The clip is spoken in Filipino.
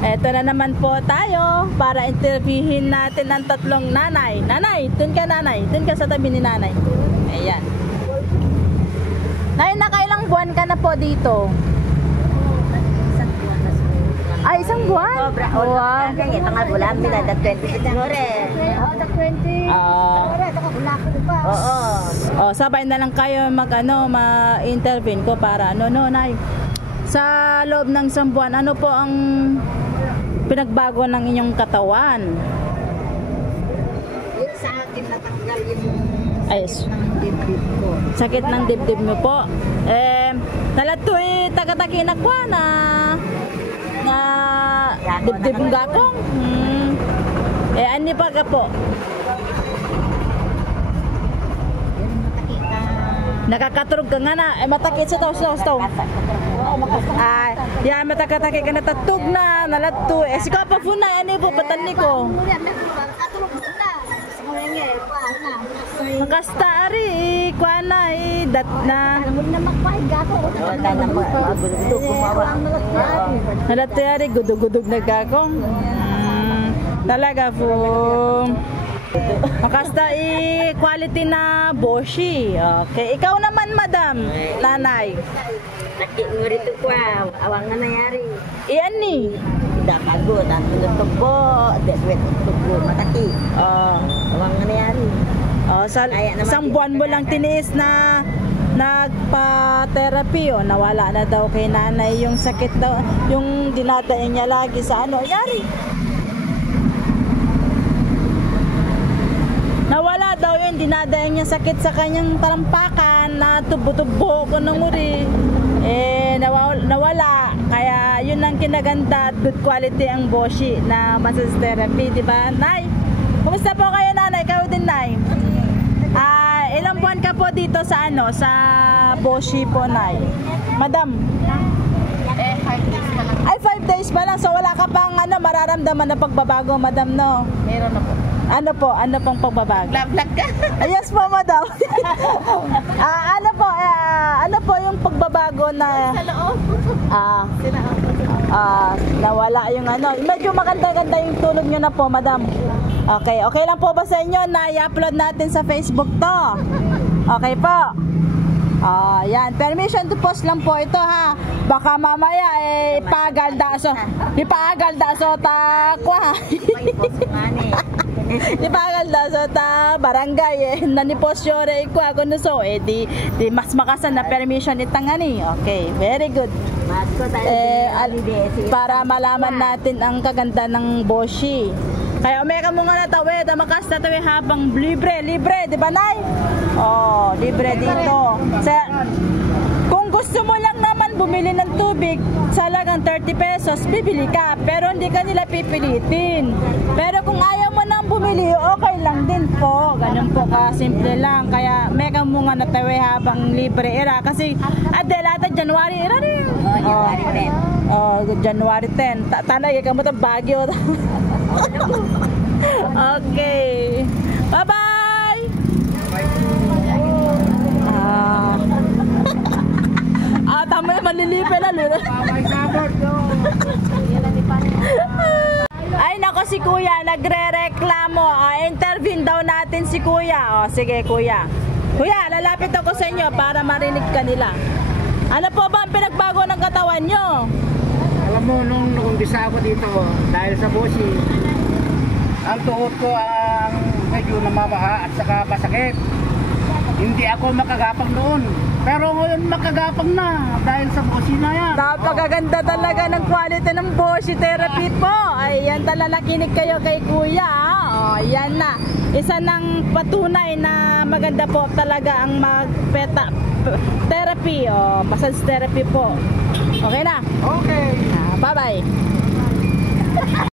Eto na naman po tayo para interviewin natin ang tatlong nanay. Nanay, dun ka nanay. Dun ka sa tabi ni nanay. Ayan. Nay, nakailang buwan ka na po dito? Ay, isang buwan? Wow. Ito nga bulan, pinada 20 siguro eh. Oo. Sabay na lang kayo ma-intervene ko para nay. Sa loob ng isang buwan, ano po ang pinagbago ng inyong katawan? Yung sa akin natanggal yung dibdib ko. Sakit ng dibdib mo po. Nalato taga-takinak ko na dibdib ng gakong. Ani pa ka po? Nakakaturog ka nga na. Matakit sa taos. Ay, yan matakataki ka na tatug na. Nalato. Sika pa po na. Ani po patani ko. Makasta ari. Kuha na dat na. Nalato ari. Gudug-gudug na gakong. Talaga po. Makasta quality na boshi. Okay, ikaw naman madam, nanay. Nagingurito ko, awang nga nayari. Iyan ni? Tidak kago, tanto tugbo, deswet tugbo, mataki. Awang nga nayari. Isang buwan mo lang tiniis na nagpa-therapy nawala na daw kay nanay yung sakit daw, yung dinadain niya lagi sa yari. Nawala daw yun, dinadayan niya sakit sa kanyang talampakan na tubo-tubo ko ng uri. Nawala. Kaya yun ang kinaganda at good quality ang boshi na massage therapy, di ba? Nay, kumusta po kayo nanay? Kayo din nay? Ilang buwan ka po dito sa sa boshi po nay? Madam? 5 days pa lang. Ay, 5 days pa lang. So wala ka pang mararamdaman na pagbabago, madam, no? Meron na po. Ano pong pagbabago? Vlog ka? Yes po, madam. Ano po yung pagbabago na Sa loob. nawala yung medyo maganda-ganda yung tulog nyo na po, madam. Okay lang po ba sa inyo na i-upload natin sa Facebook to? Okay po. Yan, permission to post lang po ito ha. Baka mamaya ipagalda so takwa. Ipagalda so ta barangay nanipost yore ko ako no so di mas makasan na permission itangani. Okay, very good. Para malaman natin ang kaganda ng boshi. Kaya umeka mo nga na tawid, makas na tawid habang libre, di ba nay? Libre dito. Kung gusto mo lang naman bumili ng tubig, salagang 30 pesos, bibili ka. Pero hindi ka nila pipilitin. Pero kung ayaw mo nang bumili, okay lang din po. Ganun po ka, simple lang. Kaya meka mo nga na tawid habang libre era. Kasi adelata January era rin. January 10. January 10. Tanay, ikaw mo itong Baguio. Okay. Bye-bye! Tama na, malilipe na lalo. Ay, nako si kuya, nagre-reklamo. Intervene daw natin si kuya. Sige kuya. Kuya, lalapit ako sa inyo para marinig ka nila. Ano po ba ang pinagbago ng katawan nyo? Alam mo, nung umpisa ako dito, dahil sa boshi, ang tuhod ko ang medyo namabaha at saka masakit. Hindi ako makagapang noon. Pero ngayon makagapang na dahil sa boshi na yan. Napakaganda talaga ng quality ng boshi therapy po. Ayan, nakinig kayo kay kuya. Yan na. Isa ng patunay na maganda po talaga ang magpeta therapy massage therapy po. Okay na? Okay. Bye-bye.